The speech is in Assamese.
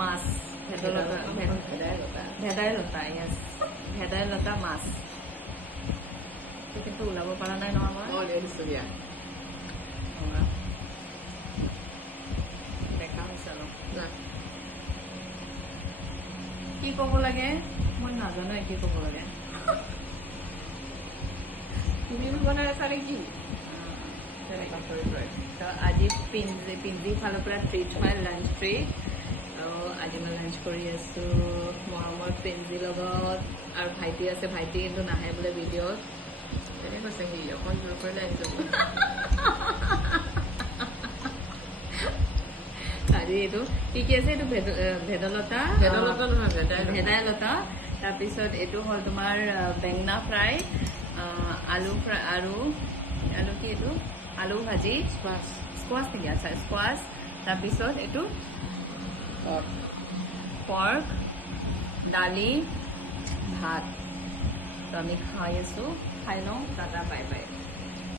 মাছ ভেদাইলতা ইয়েছ ভেদাইলতা মাছ কিন্তু ওলাব পৰা নাই নহয় মই দেখা হৈছে অলপ কি ক'ব লাগে মই নাজানো কি ক'ব লাগে তুমি বনাই আছা নেকি আজি পিঞ্জি ফালৰ পৰা ট্ৰিট হয় লাঞ্চ ট্ৰিট আৰু আজি মই লাঞ্চ কৰি আছোঁ মৰমৰ পিঞ্জিৰ লগত আৰু ভাইটি আছে ভাইটি কিন্তু নাহে বোলে ভিডিঅ'ত কেনে কৈছে সি অকণ জোৰ কৰিলে আহিছোঁ আজি এইটো কি কি আছে এইটো ভেদাইলতা নহয় ভেদাইলতা তাৰপিছত এইটো হ'ল তোমাৰ বেঙেনা ফ্ৰাই আলু ফ্ৰাই আৰু কি এইটো আলু ভাজি স্কোৱাছ নেকি আচ্ছা স্কোৱাছ তাৰপিছত এইটো পৰ্ক দালি ভাত তো আমি খাই আছোঁ খাই লওঁ টাটা বাই বাই